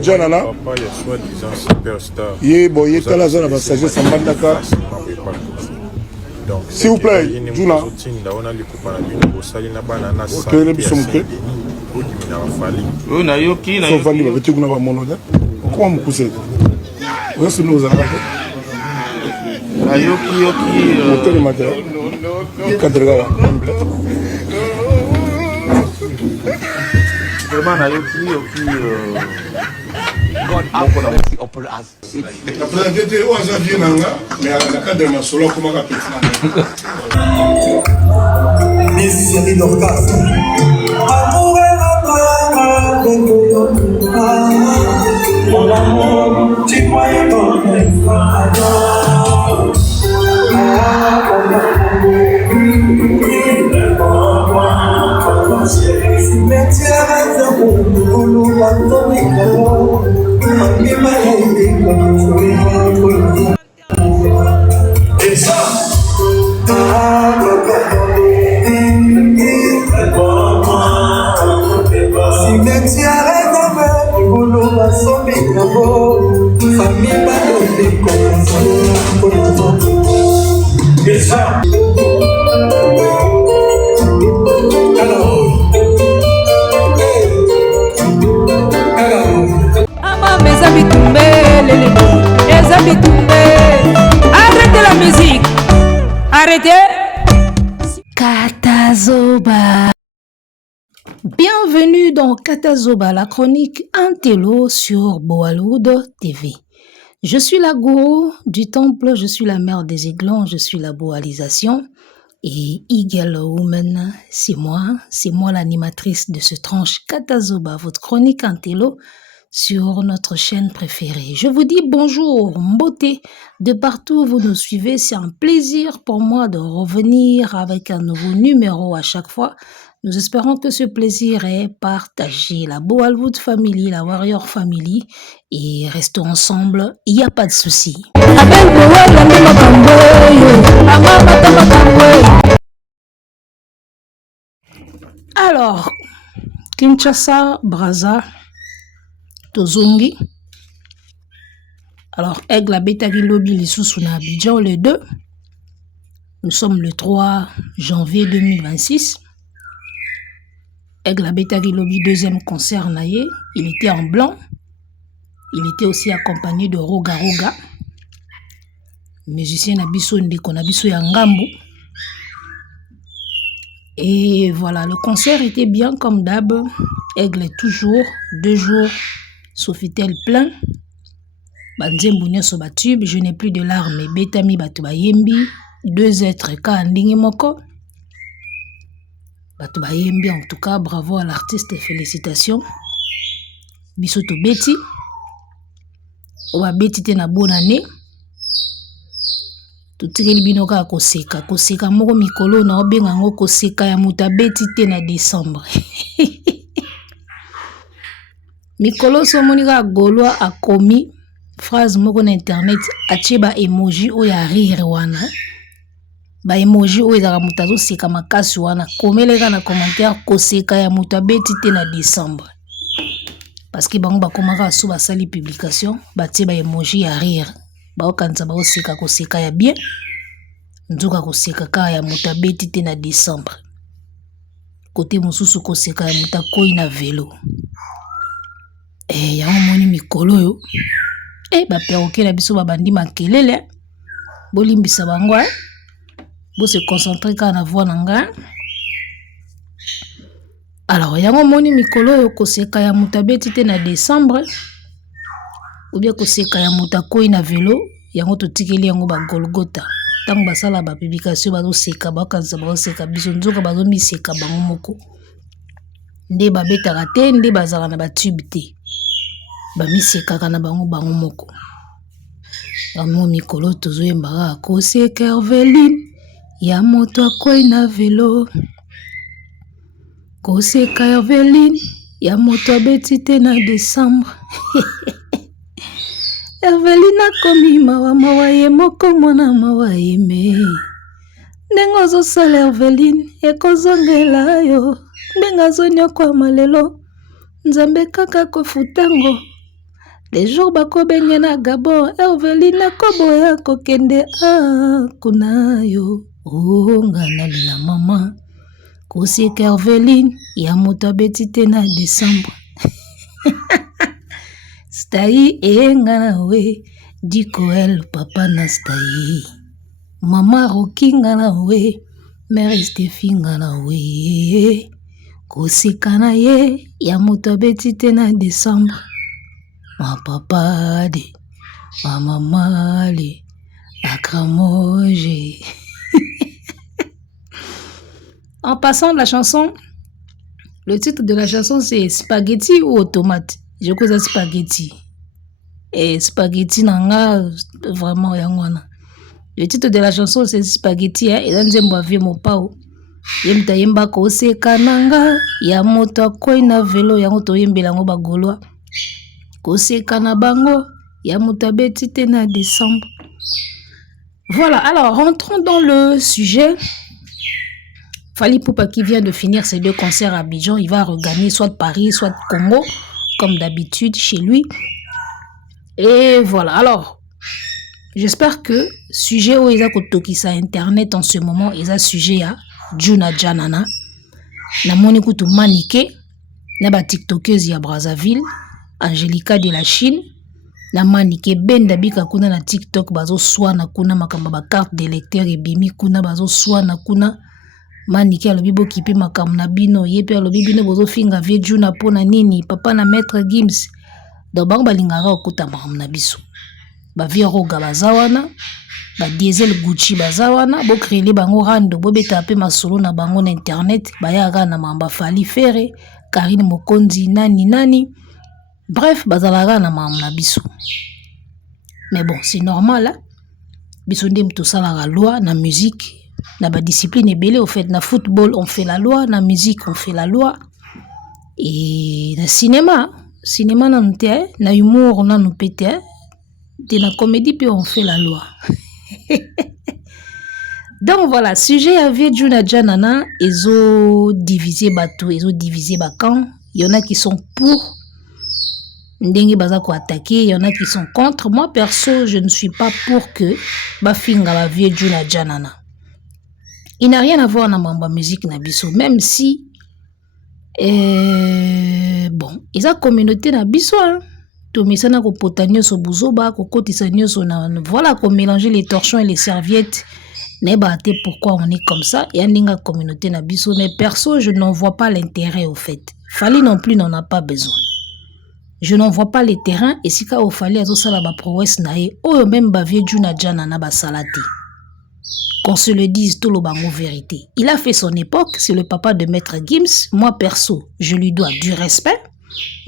Janana. Papa, il y a soi-disant superstar. Bon, il est à la zone de sagesse en Bandaka. Donc, s'il vous plaît, Juna. God have mercy upon us. Misery d'orgasme. Amour et mon amour, tu croyais ton et ça, arrêtez la musique. Arrêtez. Katazoba. Bienvenue dans Katazoba, la chronique Intello sur Boalwood TV. Je suis la gourou du temple, je suis la mère des aiglons, je suis la boalisation. Et Eagle Woman, c'est moi l'animatrice de ce tranche Katazoba, votre chronique Intello sur notre chaîne préférée. Je vous dis bonjour, beauté, de partout où vous nous suivez. C'est un plaisir pour moi de revenir avec un nouveau numéro à chaque fois. Nous espérons que ce plaisir est partagé. La Boalwood Family, la Warrior Family, et restons ensemble, il n'y a pas de souci. Alors, Kinshasa, Brazza, Tozongi. Alors, Aigle Abetaki Lobby Lisusu na Abidjan les deux. Nous sommes le 3 janvier 2026. Aigle Abetaki Lobby deuxième concert naïe. Il était en blanc. Il était aussi accompagné de Roga Roga. Musicien Nabiso Ndeko Nabiso Yangambo. Et voilà, le concert était bien comme d'hab. Aigle est toujours 2 jours. Sofitel plein. Banzembo nyoso batube, je n'ai plus de larmes. Betami batuba yembi. 2 êtres ka ndingi moko. Batuba yembi en tout cas, bravo à l'artiste, félicitations. Bisoto Betty. Oba Betty te na bonne année. Tutikeli binoka koseka. Koseka moko mikolo na obenga ngo koseka ya muta Betty te na décembre. Mikolo somonika Gaulois a commis phrase moko na internet atie ba emoji o ya rire wana. Ba emoji o ezaka mutazo seka makasi wana. Komeleka na commentaire koseka ya muta Betty te na décembre. Parce que bango bakomaka so basali publication batie ba emoji ya rire. Ba okanza ba oseka koseka ya bien. Nzoka koseka ka ya muta Betty te na décembre. Côté mususu koseka ya muta koi na vélo. Ya moni mikolo yo. Ba perroquet na biso babandi makelele. Bolimbisa bango. Bo se concentrer ka na voix nanga. Alors yango moni mikolo yo koseka ya muta Betty te na décembre. Ou bien koseka ya muta koi na vélo, yango totikeli yango ba Golgotha. Tango basala ba publication bazo seka ba kanza ba seka biso nzoka bazo miseka bango moko. Nde ba betaka te, nde bazala na ba tube te. Ba miseka na bango moko. Amo mikolo tozo yembaka koseka Herveline ya moto akoi na vélo. Koseka Herveline ya moto Betty te na décembre. Herveline akomi mawa ye moko mwana mawa ye me. Ndenge ozosala Herveline ekozongela yo. Ndenge azonyokwa malelo. Nzambe kaka kofutango. Les jours bako benye na Gabon, Herveline na kobo ya kokende kuna yo. Oh ngana lila mama. Kosika Herveline ya moto abetite na Décembre. Stai ngana we Dikoel papa na stai. Mama Roki ngana we Mère Stéphie ngana we. Kosika na ye ya moto abetite na Décembre. Ma papa de, ma maman de, akramoje. En passant de la chanson, le titre de la chanson c'est Spaghetti ou Automate. Je cause spaghetti. Et spaghetti nanga vraiment yangwana. Le titre de la chanson c'est Spaghetti hein. Et nzembo avie mo pao. Yemta yemba ko se kananga ya moto akoi na velo yango to yembela ngo bagolwa. Koseka na bango ya mutabeti te na décembre. Voilà, alors rentrons dans le sujet. Fally Ipupa qui vient de finir ses 2 concerts à Abidjan, il va regagner soit Paris, soit Congo, comme d'habitude chez lui. Et voilà, alors j'espère que sujet où ils a kotokisa internet en ce moment, ils a sujet à Djuna Djanana. Na moni kutu manike na ba tiktokeuse ya Brazzaville. Angelica de la Chine na manike benda bika kuna na TikTok bazo swana kuna makamba ba carte d'électeur et bimi kuna bazo swana kuna manike alobi bokipe makam na bino yepe alobi bino bozo finga vie Djuna pona nini papa na maître Gims do bango balingara okuta makam na biso ba vie roga bazawana ba diesel Gucci bazawana bo créer bango rando bo beta pe masolo na bango na internet ba yaga na mamba Fally Ferre Karine Mokonzi nani bref, bazalaga na mamna biso. Mais bon, c'est normal, hein? Biso ndem tout ça la loi, na musique, na ba discipline ebele au fait, na football on fait la loi, na musique on fait la loi. Et na cinéma na nte, na humour na nous pété, de la comédie puis on fait la loi. Donc voilà, sujet à vie Djuna Djanana, ils ont divisé bateau, ils ont divisé bakan. Il y en a qui sont pour Ndengi bazako attaquer, il y en a qui sont contre. Moi perso, je ne suis pas pour que bafinga ba vie Djuna Djanana. Il n'a rien à voir na mamba musique na biso, même si bon, ils a communauté na biso hein. To misana ko potanyo so buzoba ko kotisa nyoso na voilà ko mélanger les torchons et les serviettes. Ne batte pourquoi on est comme ça, et ndinga communauté na biso, mais perso, je n'en vois pas l'intérêt au fait. Fally non plus n'en a pas besoin. Je n'en vois pas les terrains et si ka o Fally azo sala ba prouesse na ye oyo même ba vie Djuna Djanana ba salati. Qu'on se le dise tout le bango vérité. Il a fait son époque, c'est le papa de Maître Gims. Moi perso, je lui dois du respect.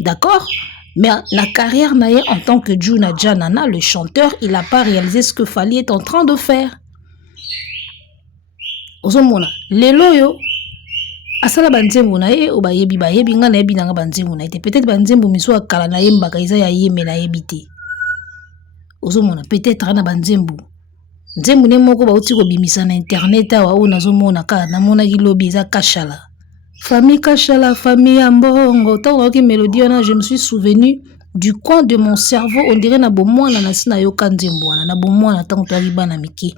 D'accord? Mais la carrière na ye en tant que Djuna Djanana, le chanteur, il n'a pas réalisé ce que Fally est en train de faire. Ozomona, lelo yo asala banzembo na ye o bayebi nga na yebi nga banzembo na ye peut-être banzembo miso akala na yemba kaiza ya yeme na yebite. Ozomona peut-être na banzembo nzembo ne moko ba uti ko bimisa na internet awa o nazomona ka na mona ki lobby za kashala. Famille kashala, famille ambongo, tant que mélodie na je me suis souvenu du coin de mon cerveau, on dirait na bomwana na sina yo kanzembo na bomwana tant to ribana miki.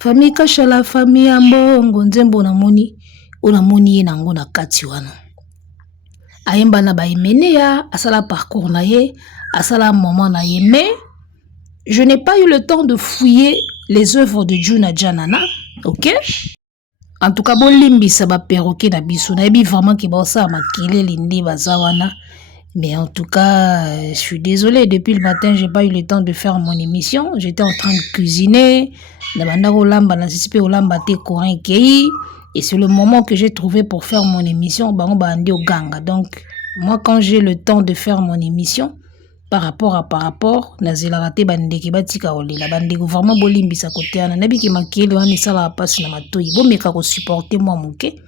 Famille kashala, famille ambongo, nzembo na moni, ona moni ye nango na kati wana. Ayemba na ba emene ya, asala parcours na ye, asala moment na ye, mais je n'ai pas eu le temps de fouiller les œuvres de Djuna Djanana, ok? En tout cas, bon limbi sa ba perroquet na biso, na yebi vraiment ki ba sa makile lindi bazawana. Mais en tout cas, je suis désolée, depuis le matin, j'ai pas eu le temps de faire mon émission. J'étais en train de cuisiner. Et c'est le moment que j'ai trouvé pour faire mon émission. Donc, moi, quand j'ai le temps de faire mon émission, par rapport, nazela raté bandeke batika olela bandeko vraiment bolimbi sa côté ana nabi ki makele wana sala passe na matoi bo meka ko supporter moi moké.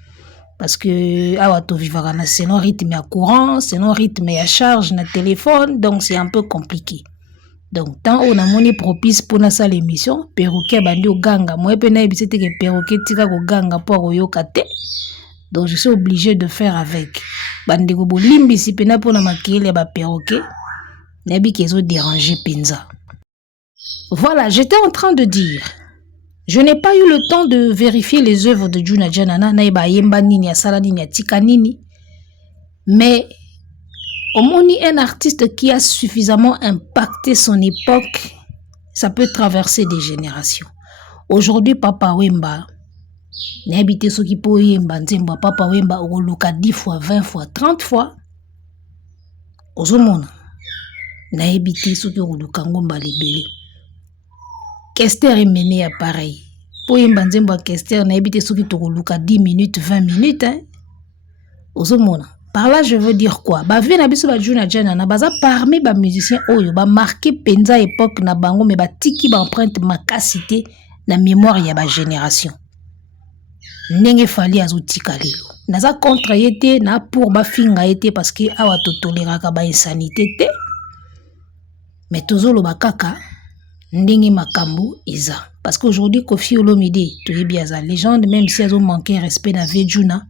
Parce que awa to vivara na selon rythme à courant, selon rythme à charge na téléphone, donc c'est un peu compliqué. Donc tant on a moni propice pour na sa l'émission, perroquet bandi o ganga, moi pe na ebisete que perroquet tika ko ganga pour oyoka te. Donc je suis obligé de faire avec. Bandi ko bolimbi si pena pour na makele ba perroquet. Nabi Kezo déranger Penza. Voilà, j'étais en train de dire, je n'ai pas eu le temps de vérifier les œuvres de Djuna Djanana, Naïba Yemba Nini, Asala Nini, Atika Nini, mais Omoni, un artiste qui a suffisamment impacté son époque, ça peut traverser des générations. Aujourd'hui, Papa Wemba, n'habite ce qui peut Yemba, Nzemba, Papa Wemba, Oluka 10 fois, 20 fois, 30 fois, Ozomona, n'habite ce qui Oluka Ngomba Lebele. Kester est mené à pareil. Pour Yemba, Nzemba, Kester, n'habite ce qui Oluka 10 minutes, 20 minutes, hein. Ozomona. Par là, je veux dire quoi? Ba vie na biso ba Djuna Djanana baza parmi ba musiciens oyo ba marqué penza époque na bango mais ba tiki ba empreinte makasité na mémoire ya ba génération. Ndenge fali azotika lelo. Naza contre yete na pour ba finga yete parce que awa to toleraka ba insanité te. Mais tozolo ba kaka ndenge makambo eza. Parce qu'aujourd'hui Koffi Olomide to yebi aza légende même si azo manquer respect na vie Djuna.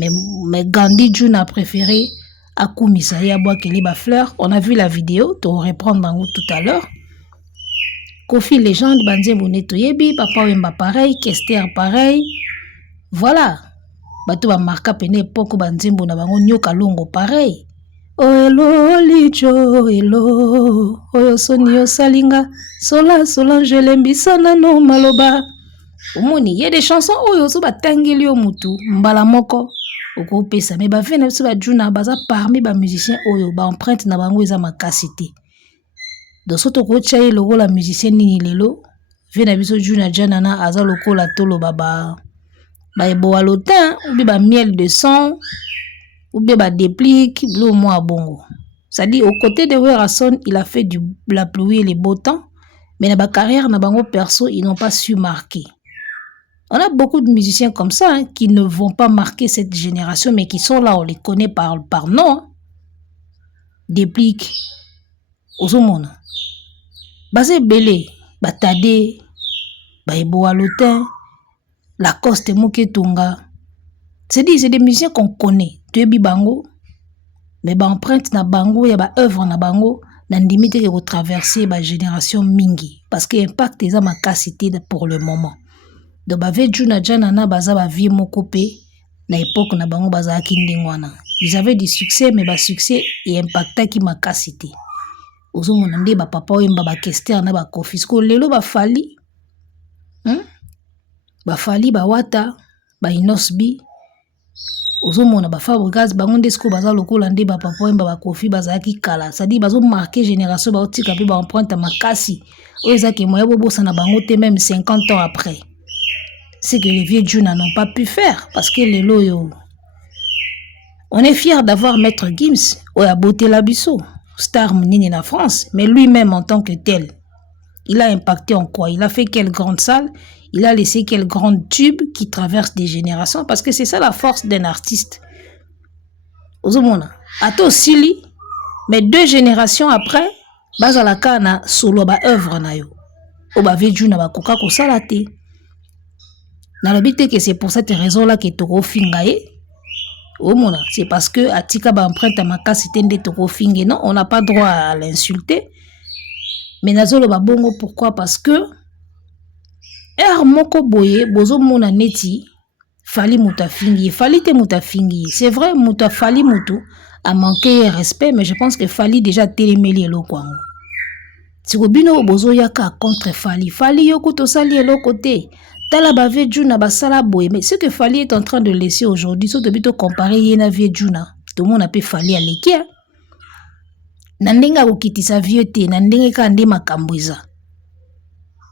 Mais Gandhi Djuna a préféré Akumisa et Aboua Keliba Fleur. On a vu la vidéo, tu vas reprendre tout à l'heure. Koffi légende, Banze Boneto Yebi, Papa Wemba pareil, Kester pareil. Voilà. Bato ba marka pene époque Banze Bona Bango Nyoka Longo pareil. Oh hello licho hello. Oh soni yo salinga. Sola Solange lembisana no maloba. Omoni, il y a des chansons où yo so batangeli yo mutu mbala moko. Okopesa mais ba vena biso ba Djuna baza parmi ba musiciens oyo ba empreinte na bango eza makasité. Donc soto ko tchaye logo la musicien nini lelo vena biso Djuna Djanana aza lokola tolo baba ba eboa lotin ou bien ba miel de sang ou bien ba déplique bleu moi bongo. Ça dit au côté de Werason, il a fait de la pluie et les beaux temps mais na ba carrière na bango perso ils n'ont pas su marquer. On a beaucoup de musiciens comme ça hein, qui ne vont pas marquer cette génération, mais qui sont là, on les connaît par nom. Déplique. Ozomona. Basé Belé, Batade, Baebo Alotin, Lacoste Moketunga. C'est des musiciens qu'on connaît. Tu es Bibango, mais ba empreinte na bango, il y a ba œuvre na bango, na limite que traverser ba génération mingi. Parce que l'impact est à ma capacité pour le moment. Donc ba Djuna Djanana baza ba vie mokope na époque na bango baza kindingwana. Ils avaient du succès mais ba succès et impacta ki makasité. Ozomona nde ba Papa Wemba ba Kester na ba Koffi sko lelo ba fali. Ba fali ba wata ba Inosbi. Ozomona ba Fabregas bango nde sko baza lokola nde ba Papa Wemba ba Koffi baza ki kala. Ça dit bazo marquer génération ba otika pe ba empreinte makasi. Oza ke moya bobosa na bango te même 50 ans après. C'est que les vieux Djuna n'ont pas pu faire parce que les loyaux. On est fiers d'avoir Maître Gims ou à Beauté Labisso, star Mounini en France, mais lui-même en tant que tel, il a impacté en quoi? Il a fait quelle grande salle? Il a laissé quel grand tube qui traverse des générations parce que c'est ça la force d'un artiste. Ozomona, ato sili, mais 2 générations après, bazalaka na solo ba œuvre na yo. O ba vieux Djuna ba koka ko salate. Dans le but que c'est pour cette raison-là que Toro Fingaye, c'est parce que Atika ba empreinte à ma capacité de Toro Fingaye. Non, on n'a pas droit à l'insulter. Mais Nazolo ba bongo pourquoi? Parce que Moko Boye, Bozo Mona Neti, Fali Moutafingi, Fali te Moutafingi. C'est vrai, Moutafali Moutou a manqué respect, mais je pense que Fali déjà télémeli lo kwango. Si Robino Bozo Yaka contre Fali, Fali Yoko Tosali l'autre côté. Tala ba vie Djuna ba sala boye, mais ce que Fali est en train de laisser aujourd'hui, c'est de plutôt comparer yena vie Djuna. Tout le monde a pu Fali à l'équipe. Nandenga okitisa vieux te, nandenga kande makambuiza.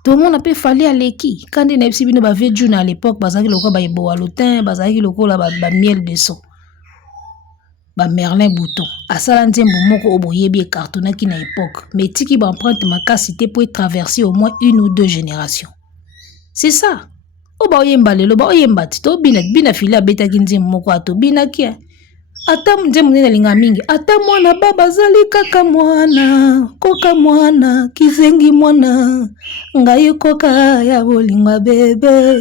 Tout le monde a pu Fali à l'équipe. Quand on a pu bino ba vie Djuna à l'époque, bazaki loko ba ibo alotin, bazaki loko la ba miel de son. Ba Merlin Bouton. Asala nzembo moko oboyebi cartonaki na époque. Mais tiki ba empreinte makasité pour traverser au moins 1 ou 2 générations. C'est ça. Oba oyemba lelo ba oyemba tito bina fila beta kinzi moko ato bina kia. Ata mzemu nina linga mingi. Ata mwana baba zali kaka mwana. Koka mwana. Kizengi mwana. Ngaye koka ya bolinga bebe.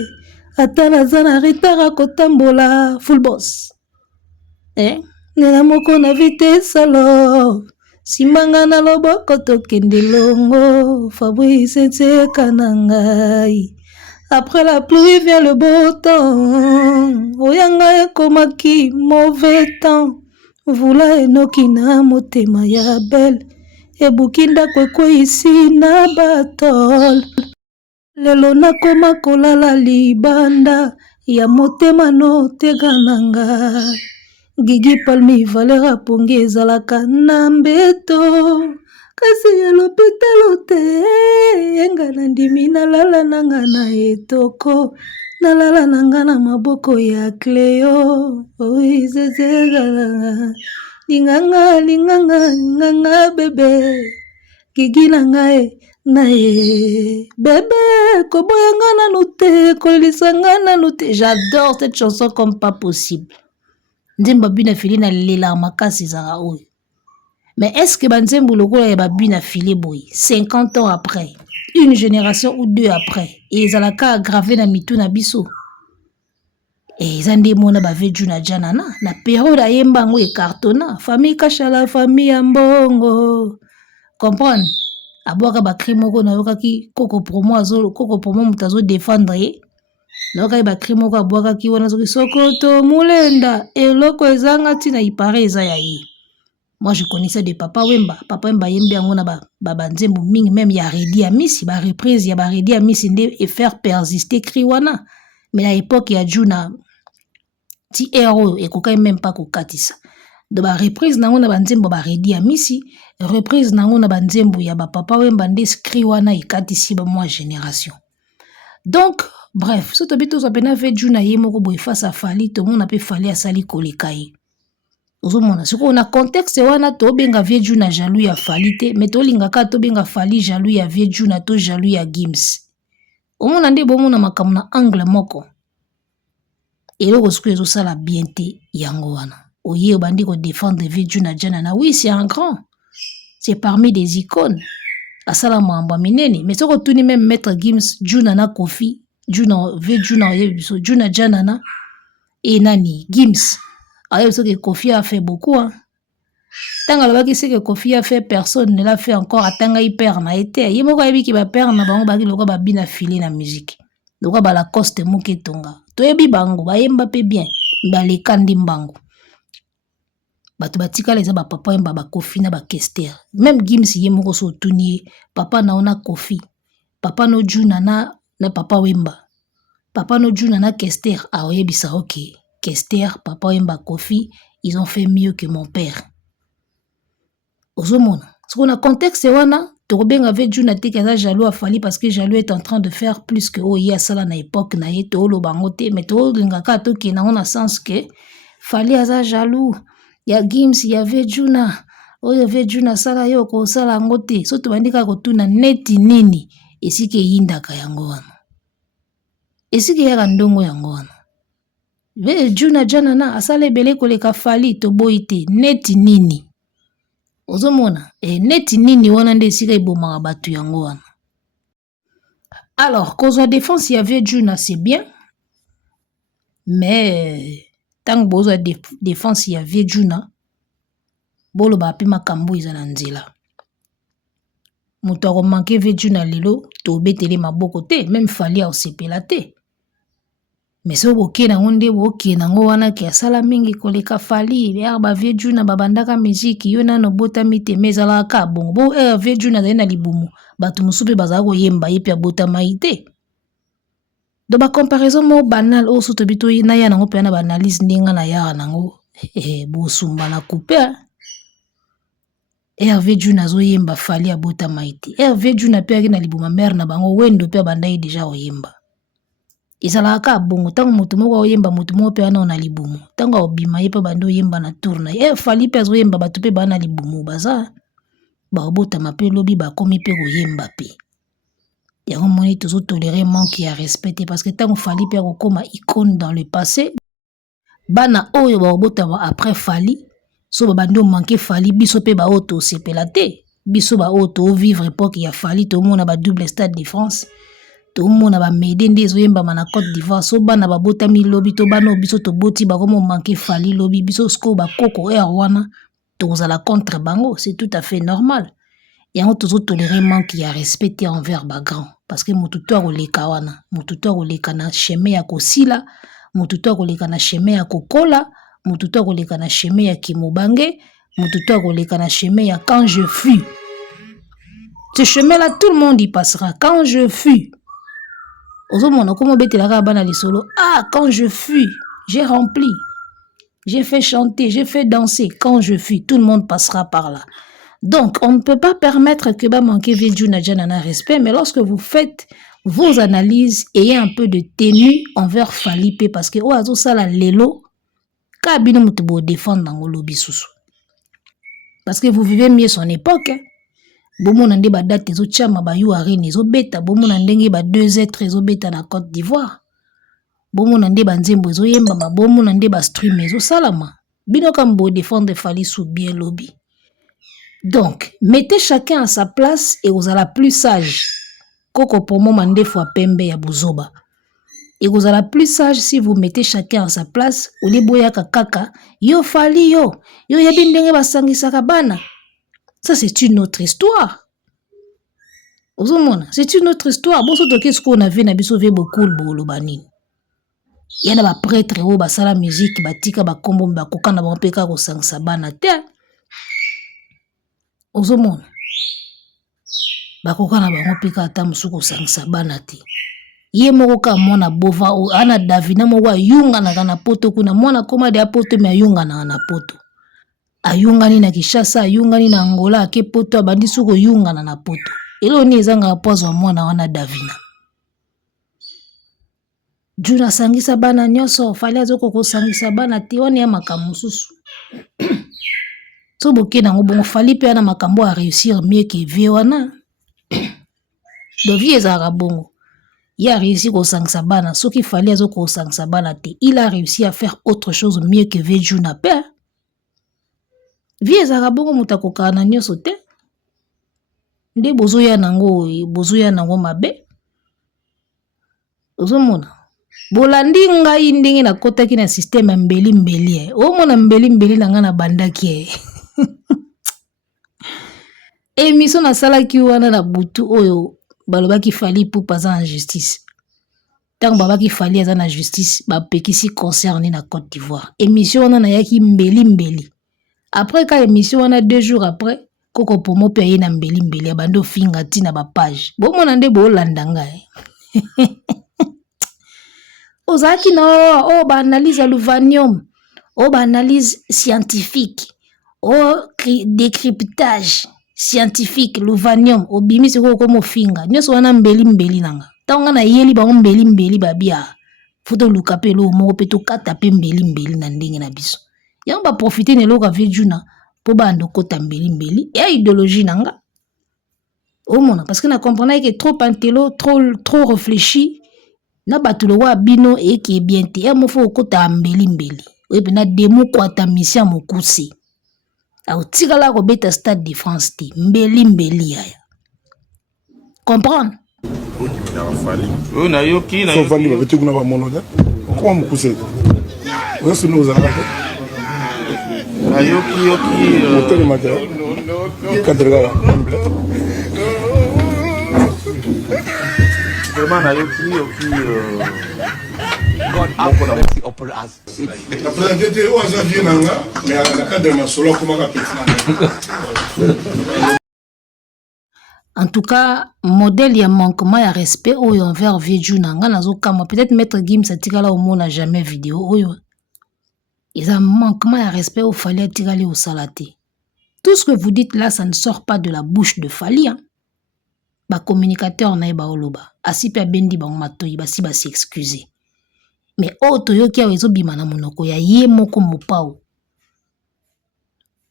Ata nazana ritara kotambola. Full boss. Nena moko na vitesse alors. Simanga na loboko tokende longo, Fabrice Nseka na ngai. Après la pluie vient le beau temps, oyanga ekomaki mauvais temps. Vula enoki na motema ya belle, ebuki ndako ekweyisi na batole. Lelo nakoma kolala libanda, ya motema no tega na ngai. Gigi Palmi Valera Pongi ezalaka na mbeto, kasi ya lopitalo te. Yenga na ndimi nalala nanga na etoko, nalala nanga na maboko ya Cleo. Oi zezela linganga linganga linganga bebe, Gigi nangae nae bébé koboyanga nanu te, kolisanga nanu te. J'adore cette chanson comme pas possible. Nzembo bina fili na lela makasi zara oyo. Mais est-ce que banzembo lokola ya babina fili boy 50 ans après, une génération ou deux après, et ezalaka gravé na mitu na biso? Et zande mona bave juna janana na période ayemba ngo e cartona, famille Kashala, famille Ambongo. Comprendre? Abwaka ba crime ko na yokaki koko promo azolo, koko promo mutazo défendre. Noka ba crime ko abwaka ki wana soki Sokoto mulenda eloko ezanga tina ipare eza ya yi. Moi je connaissais des papa Wemba yembe yango na ba nzembo mingi, même ya Redi ya Misi, ba reprise ya ba Redi ya Misi nde et faire persister kriwana. Mais à l'époque ya Juna ti héros et kokai même pas kokatisa. De ba reprise nango na ba nzembo ba Redi ya Misi, reprise nango na ba nzembo ya ba papa Wemba nde kriwana ikatisi ba moi génération. Donc bref, ce tobito so pena fait Juna yemoko boy face à Fali, tout le monde a pu Fali à sali kolekaye. Ozomona siko na contexte wana to benga vie Juna jaloux ya Fali te, mais to lingaka to benga Fali jaloux ya vie Juna to jaloux ya Gims. Omona nde bomona makamu na angle moko. Eloko siko ezo sala bien te yango wana. Oye obandi ko défendre vie Juna Janana. Oui, c'est un grand. C'est parmi des icônes. Asala mwamba minene, mais soko tuni même maître Gims Juna na Kofi, Juna vie Juna Janana et nani Gims. Alors, ce que Kofi a fait beaucoup. Hein. Tant que Kofi a fait, personne ne l'a fait encore. Attends, il perd na été. Il m'a dit qu'il va perdre na bango bagi loko ba bina filé na musique. Loko ba la coste muke tonga. Toyebi bango ba yemba pe bien. Ba le kandi mbango. Ba to batika les ba papa yemba ba Kofi na ba Kester. Même Gims yemoko so tuni papa na ona Kofi. Papa no Juna na papa Wemba. Papa no Juna na Kester a oyebisa OK. Kester, papa Wemba Kofi, ils ont fait mieux que mon père. Ozomona. Ce qu'on a contexte wana, Torben avait Juna te kaza jaloux a Fali parce que jaloux est en train de faire plus que Oya sala na époque na yeto lo bangote, mais to lingaka to ki na on a sens que Fali aza jaloux. Ya Gims, ya ve Juna. Oyo ve Juna sala yo ko sala ngote. So to bandika ko tuna neti nini esike yindaka yango wana. Esike ya ndongo yango wana. Ve Juna Janana asale bele koleka Fali to boite neti nini. Ozomona neti nini wana nde sika iboma batu yango wana. Alors cause la défense y avait Juna c'est bien. Mais tant que bozo défense y avait Juna bolo ba pima kambo izana nzela. Muto ko manke ve Juna lelo to betele maboko te, même Fali a osepela te. Mais so boke na ngonde boke na ngo wana ki asala mingi koleka Fali ya ba vie Juna babandaka musique yo nano botami te mezala ka bongo bo vie Juna na libumu batu musupe bazala ko yemba yepi abotama ite. Do ba comparaison mo banal o soto bito na ya nango pe na ba analyse ndinga na ya nango bo sumba na coupe vie Juna zo yemba Fali abotama ite. Vie Juna pe na libuma mère na bango wendo pe bandai déjà o yemba. Izalaka bongo tango mutu moko oyemba mutu moko pe ana na libumu tango obima yepa bando yemba na tourna Fali pe zo yemba batu pe bana libumu baza ba obota mape lobi ba komi pe ko yemba pe ya moni tozo tolérer manque ya respect parce que tango Fali pe ko koma icône dans le passé bana oyo ba obota après Fali so bando manquer Fali biso pe ba auto sepela te biso ba auto vivre époque ya Fali to mona ba double stade de France. To mona ba mede ndezo yemba na Côte d'Ivoire so bana ba botami lobi to bana biso to boti ba komo manke Fali lobi biso sko ba koko wana tous à la contre bango, c'est tout à fait normal. Et on toujours toléré manque qui a respecté envers bagrand. Parce que mututo oleka wana, mututo oleka na chemin ya kosila, mututo oleka na chemin ya kokola, mututo oleka na chemin ya kimobange, mututo oleka na chemin ya quand je fuis. Ce chemin-là, tout le monde y passera. Quand je fuis. Ah, quand je fuis, j'ai rempli. J'ai fait chanter, j'ai fait danser. Quand je fuis, tout le monde passera par là. Donc, on ne peut pas permettre que ba manquer Vedjuna respect, mais lorsque vous faites vos analyses, ayez un peu de tenue envers Falipe, parce que oazo sala lelo, kabino mutubo défendre dans lobby susu. Parce que vous vivez mieux son époque, hein. Bomo nande ba date zo chama ba yu arene zo beta, bomo nandenge ba 2 êtres zo beta na Côte d'Ivoire. Bomo nande ba nzembo zo yemba ba bomo nande ba stream zo salama. Bino kambo défendre Fali sous bien lobby. Donc, mettez chacun à sa place et vous allez plus sage. Koko pomo mande fois pembe ya buzoba. Et vous allez plus sage si vous mettez chacun à sa place. Oli boya kaka, yo Fali yo yabindenge ba sangisa kabana. Ça c'est une autre histoire. C'est une autre histoire. Bon, qu'est-ce qu'on a vu na biso ve beaucoup le bani. Il y a ba prêtre ou ba sala musique ba tika ba kombo ba kokana ba peka ko sangisa bana te. Ozomona bakokana bango pika ata musuko sangisa bana te ye moko ka mwana bova ana davina moko ayunga na poto kuna mwana koma de poto me ayunga na poto ayungani na Kishasa ayungani na Angola ake poto abandi suko yunga na poto elo ni ezanga pozo mwana wana davina juna sangisa bana nyoso fali azoko ko sangisa bana te oni ya makamususu. So boké na ngobongo Fali pe na makambo a réussir mieux que Viwana. Do vie ezara bongo. Il a réussi ko sangisa bana, so ki Fali azo ko sangisa bana te. Il a réussi à faire autre chose mieux que Vejuna pe. Vie ezara bongo mutako kana nyoso te. Nde bozoya nango mabe. Ozomona. Bolandi ngai ndenge na kotaki na système mbeli. O mona mbeli na nga na bandaki. Émission na sala ki wana na butu oyo balobaki Fali pour pas en justice. Tant babaki Fali aza na justice ba pekisi concerné na Côte d'Ivoire. Émission wana na yaki mbeli. Après ka émission wana 2 jours après koko pomo pe ye na mbeli abando finga tina ba page. Bo mona nde bo landanga. Ozaki na ba analyse aluvanium, ba analyse scientifique, décryptage scientifique l'uvanium obimi siko ko mofinga nyoso wana mbeli nanga tanga na yeli ba mbeli babia foto lukapelo moko peto kata pe mbeli na ndenge na biso yamba profiter ne loka Vejuna po bando kota mbeli ya idéologie nanga au mona parce que na comprendre que trop antélo trop réfléchi na batulo wa bino et qui est bien te ya mofo kota mbeli et puis na demo ko ata mission mokusi au tigala ko beta Stade de France ti mbeli ya comprendre o na yoki na so Fali ba betu kuna ba mono da ko mu kuse o sunu za na yoki hotel mata kadrega vraiment na yoki God have mercy upon us. après j'étais au Xavier nanga mais à la cadre ma solo comment ka En tout cas, modèle ya manquement ya respect oyo envers Vejuna nga nazo kama peut-être maître Gims atikala au monde n'a jamais vidéo oyo. Ils ont manquement ya respect au Fali atikali au salate. Tout ce que vous dites là ça ne sort pas de la bouche de Fali hein. Ba communicateur na ba oloba. Asipe bendi ba matoyi ba si ba s'excuser. Mais auto yoki ya ezo bima na monoko ya ye moko mopao.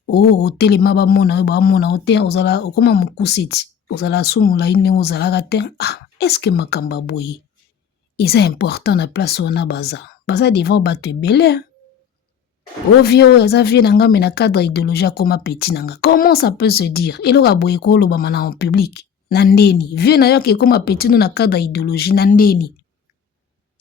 Oh telema ba mona ote ozala okoma mukusiti. Ozala sumula ine ozala gate. Ah, est-ce que makamba boyi? C'est important na place wana baza. Baza devant battre belé. Oh vieux, eza vie nanga mais na cadre idéologie comme petit nanga. Comment ça peut se dire? Et le boye ko lo bamana en public. Nandeni. Vieux na yoki comme petit na cadre idéologie nandeni.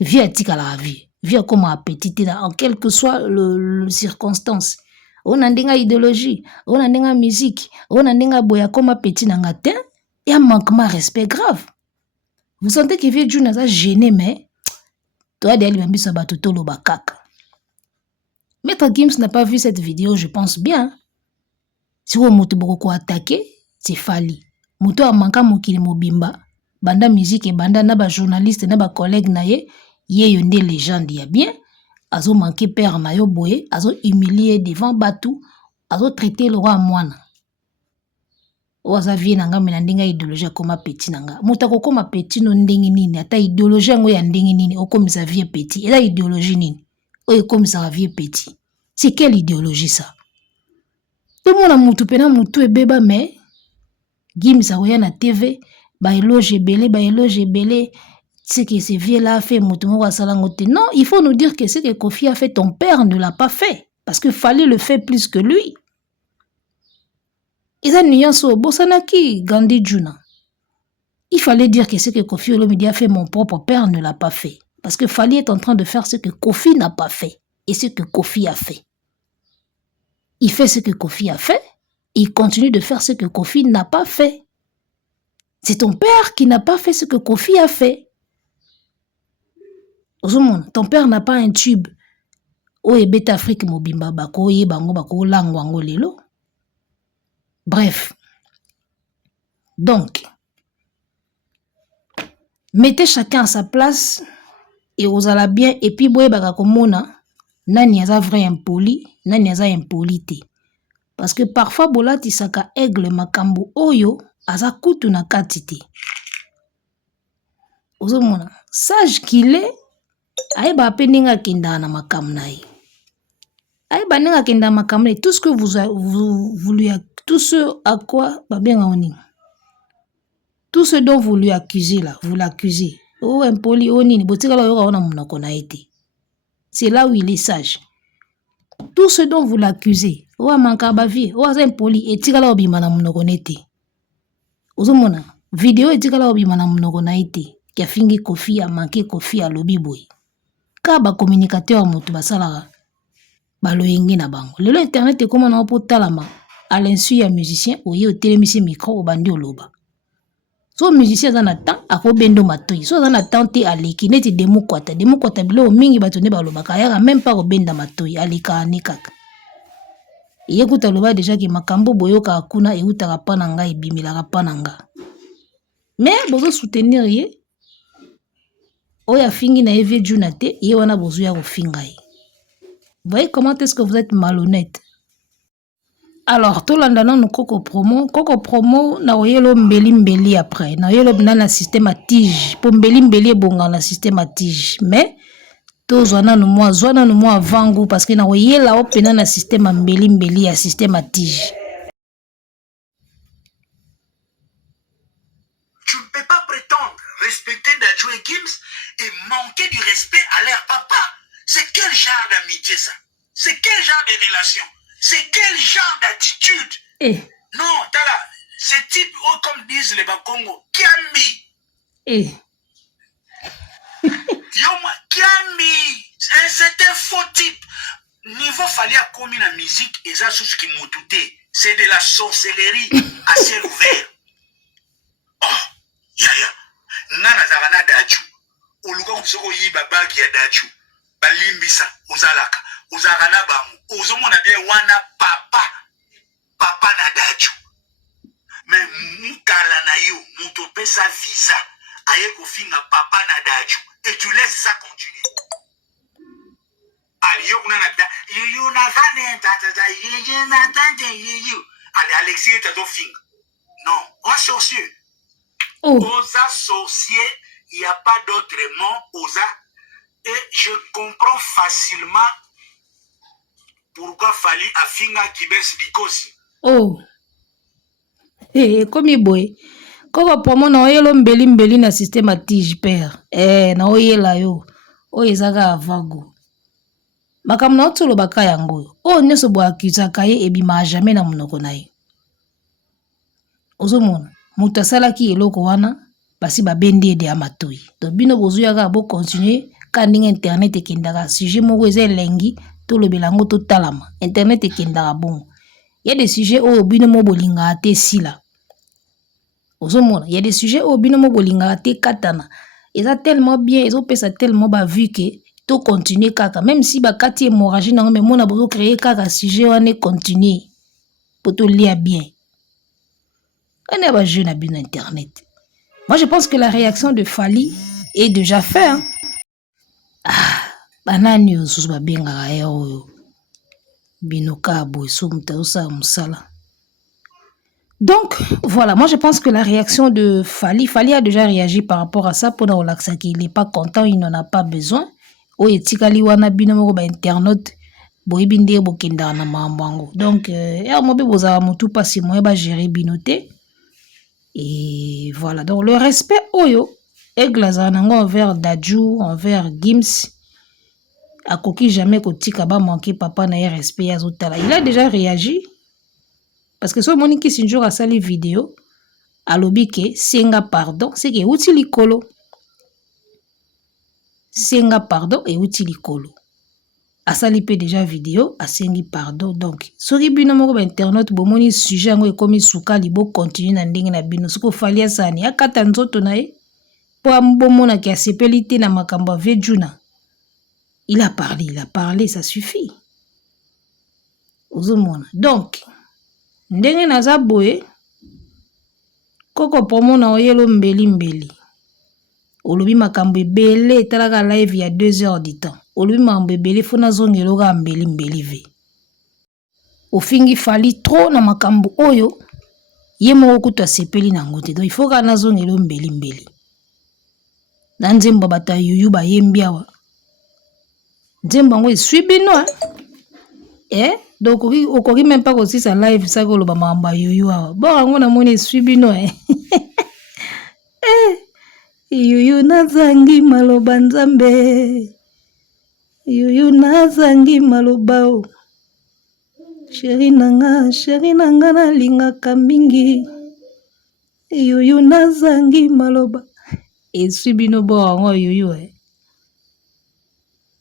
Vieux atika la vie. Vieux comme petit en quelle que soit le circonstance. on a ndenga idéologie, on a ndenga musique, on a ndenga boya koma petit nangatin, il y a un manquement de respect grave. Vous sentez que vieux June a gêné, mais toi, d'aller même ça va tout le bakaka. Maître Gims n'a pas vu cette vidéo, je pense bien. Si vous avez beaucoup attaqué, c'est Fali. Mouto a manqué mokili mobimba, banda musique et banda naba journaliste naba collègue naye, ye yonde légende ya bien, azo manqué père nayo boye, azo humilié devant Batou, azo traité le roi moine. Oza vie nanga mena ndenga idéologie koma petit nanga. Mutako koma petit no ndengi nini, ata idéologie ngo ya ndengi nini, okomisa vie petit. Ela idéologie nini? Oye komisa vie petit. C'est quelle idéologie ça? Tout le monde a mutu pena mutu ebeba mais Gims a na TV, ba éloge belé, c'est que ce vieux là a fait mutu mo wasala ngote. Non, il faut nous dire que ce que Kofi a fait, ton père ne l'a pas fait parce que fallait le faire plus que lui. Ils ont nuance au Bosanaki, Gandhi Juna. Il fallait dire que ce que Kofi Olomide a fait, mon propre père ne l'a pas fait. Parce que Fali est en train de faire ce que Kofi n'a pas fait. Et ce que Kofi a fait. Il fait ce que Kofi a fait. Et il continue de faire ce que Kofi n'a pas fait. C'est ton père qui n'a pas fait ce que Kofi a fait. Ton père n'a pas un tube. Oye bet Afrique mobimba bako ye bango bako langwango lelo. Bref. Donc, mettez chacun à sa place et vous allez bien. Et puis, boye baka komona, nani aza vrai impoli, nani aza impolité. Parce que parfois, bola tisaka aigle makambo oyo, aza kutu na katite. Ozomona, sage qu'il est, aeba peninga kenda na makamnaï. Aeba nenga kenda makamnaï, tout ce que vous lui tout ce à quoi, tout ce dont vous lui accusez là, vous l'accusez. Oh, impoli, oh, nini, c'est là où il est sage. Tout ce dont vous l'accusez, oh, mankabavi, oh, impoli, et tigala obimana mnogonete. Ozomona, vidéo et tigala obimana mnogonaite, qui a fingi Kofi, a manqué Kofi à lobiboy. Kaba communicateur motu basalara, baloyengi na bango. Lelo internet est comme on a pour talama. À l'insu ya musicien oye otelemisi micro obandi oloba. So musicien za na temps akobendo matoi. So za na temps te aleki neti demo kwata bilo mingi batone baloba kaya même pas obenda matoi alika anikaka. Yekuta loba déjà ki makambo boyoka akuna euta pana nga ibimila pana nga. Mais bozo soutenir ye oya fingi na evie junate ye wana bozo ya kofinga ye. Voyez comment est-ce que vous êtes malhonnête. Alors, tout l'andana nous Coco promo, na oyelo mbeli après. Na oyelo na système à tige. Pour mbeli bonga na système à tige. Mais, tout zwana nous moi vangu parce que na oyela opena na système à mbeli à système à tige. Tu ne peux pas prétendre respecter Dadju et Gims et manquer du respect à leur papa. C'est quel genre d'amitié ça? C'est quel genre de relation? C'est quel genre d'attitude? Non, tala, ce type, comme disent les Bakongo, Kiami. Kiami, c'est un faux type. Niveau fallait à commis la musique, et ça, ce qui m'a douté, c'est de la sorcellerie à ciel ouvert. Oh, yaya, nana zarana Dadju. Oluga kusoko yiba bagi ya Dadju. Balimbisa, uzalaka. Uzarana bangu, uzomona bien wana papa na Dadju. Mais mukala na yo, mutope sa visa, aye kofinga papa na Dadju, et tu laisses ça continuer. Allez, yo kuna na yo na vane tata, yo na tante yo. Allez, Alexis est à ton finger. Non, un sorcier. Osa sorcier, il n'y a pas d'autre mot, osa. Et je comprends facilement pourquoi Fali a finga Kibes Bikosi. Oh. Comme boy. Koko promo na oyelo mbeli na système à tige père. Na oyela yo. Oyezaka avago. Makam na otolo baka yango. Nyoso bo akizaka ye ebima jamais na munoko na ye. Ozomona. Mutu asalaki eloko wana basi babendi ede amatoi. To bino bozuyaka bo continuer. Quand internet ekendaka sujet moko eza elengi tout le belango tout talama internet ekendaka bon. Il y a des sujets au binomo bolinga ate sila. Il y a des sujets au binomo bolinga ate katana. Ils ont tellement bien, ils ont fait ça tellement bas vu que tout continuer kaka. Même si bakati hémorragie non mais mon a besoin créer kaka sujet on est continuer pour tout lire bien. On est pas jeune à bien internet. Moi je pense que la réaction de Fally est déjà faite. Ah, banani osusu babengaka ya oyo. Binoka boy somta osa musala. Donc, voilà, moi je pense que la réaction de Fally a déjà réagi par rapport à ça pour nous relaxer qu'il n'est pas content, il n'en a pas besoin. O etikali wana bino ba internaute boyibinde bokenda na mambango. Donc, mobe boza mutu pasi moye ba gérer binoté. Et voilà, donc le respect oyo eglaza nango envers Dadju, envers Gims. A koki jamais kotika ba manquer papa na respect ya zotala. Il a déjà réagi. Parce que ce moni qui sinjour a sali vidéo, a lobi ke senga pardon, c'est que outi likolo. Senga pardon et outi likolo. A sali pe déjà vidéo, a sengi pardon. Donc, sori bino moko ba internet bo moni sujet ngo e komi suka libo continue na ndenge na bino. Soko Fally asani akata nzoto na ye. Po ambo mona ki asepelite na makambo vejuna. Il a parlé, ça suffit. Ozomona. Donc, ndenge naza boye koko promo na oyelo mbeli olobi makambo ebele etalaka live ya 2 heures du temps olobi makambo ebele fona zongelo ka mbeli ve ofingi Fally trop na makambo oyo ye moko kutu asepeli nango te donc il faut kana zongelo mbeli na nzembo bata yuyu ba yembi awa nzembo ngo esui bino donc okoki même pas aussi sa live ça ko loba mamba yuyu awa bon ngo na moni suivi no yuyu nazangi maloba nzambe yuyu nazangi maloba o chéri nanga na lingaka mingi yuyu nazangi maloba et suivi no bon ngo yuyu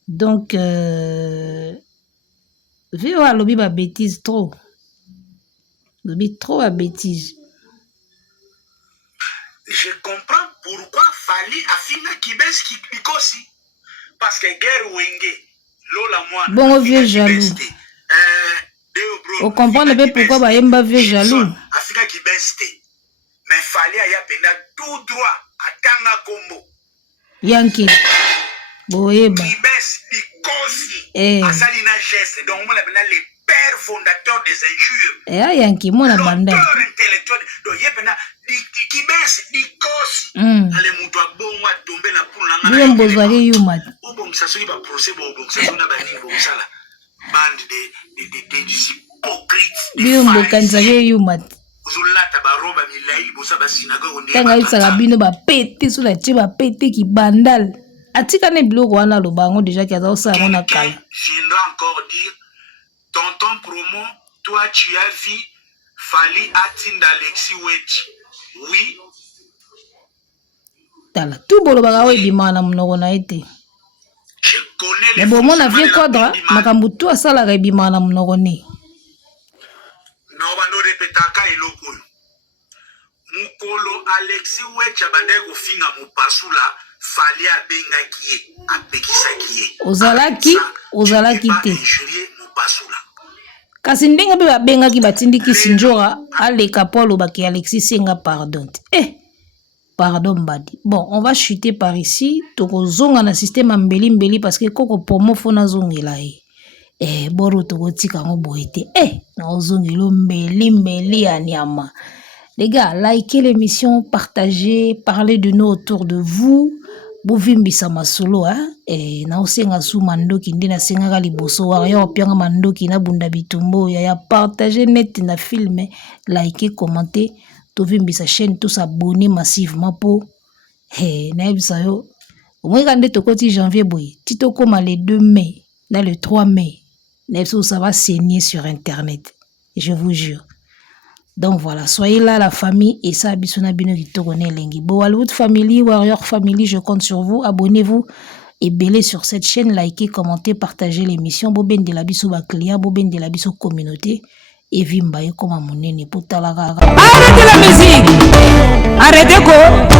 donc Vieux a lobby ba bêtise trop. Lobby trop à bêtise. Je comprends pourquoi Fally a fini Kibes Kikosi. Parce que guerre wenge. Lola moi. Bon vieux jaloux. On comprend le pourquoi ba yemba vieux jaloux. Afrika Kibes. Mais Fally a pena tout droit à Tanga Combo. Yankee. Boyeba. Kibes Kikosi. Asali na geste. Donc on appelle les pères fondateurs des injures. Yankee mona banda. Intellectuel. Donc yepena Kibes Kikosi. Ale mutu abongo tomber na pour na ngana. Bien bozwaki yuma. Obo msasoki ba procès bo msaso na ba niveau sala. Bande de hypocrites. Bien bokanzaki yuma. Uzulata ba roba milai bosa ba synagogue ndé. Tanga itsa bino ba pete sur la tiba pete ki bandal. Atika ne biloko wana lobango déjà ki aza osala na kala. J'aimerais encore dire tonton promo, toi tu as vu Fally atinda Alexis Wechi. Oui. Tala tout bolo baka we bimana mnoko na ete. Je connais les mais bon mon vieux quadra makambu tout asala ka bimana mnoko ni. Na bando repetaka eloko. Mukolo Alexis Wechi abande ko finga mopasula Fally abengaki ye apekisaki ye. Ozalaki te. Kasi ndenge be babengaki batindiki sinjora aleka polo baki Alexis senga pardon. Pardon badi. Bon, on va chuter par ici. Toko zonga na système mbeli parce que koko pomo fona zongela e. Boro toko tika ngo boite. Na ozongelo mbeli anyama. Les gars, likez l'émission, partagez, parlez de nous autour de vous. Bovimbisa masolo na osenga su mandoki ndina senga liboso warrior pianga mandoki na bunda bitumbo ya partager net na film, liker, commenter, tovimbisa chaîne, tous abonner massivement pour na ebisa yo omwe kande tokoti janvier boy tito koma le 2 mai na le 3 mai na ebisa ça va saigner sur internet, je vous jure. Donc voilà, soyez là la famille et ça bisona bino kitoko ne lengi. Bo Hollywood Family, Warrior Family, je compte sur vous. Abonnez-vous ebele sur cette chaîne, likez, commentez, partagez l'émission. Boben de la biso ba client, boben de la biso communauté. Et vimba comme monene pour talaka. Arrêtez la musique. Arrêtez quoi.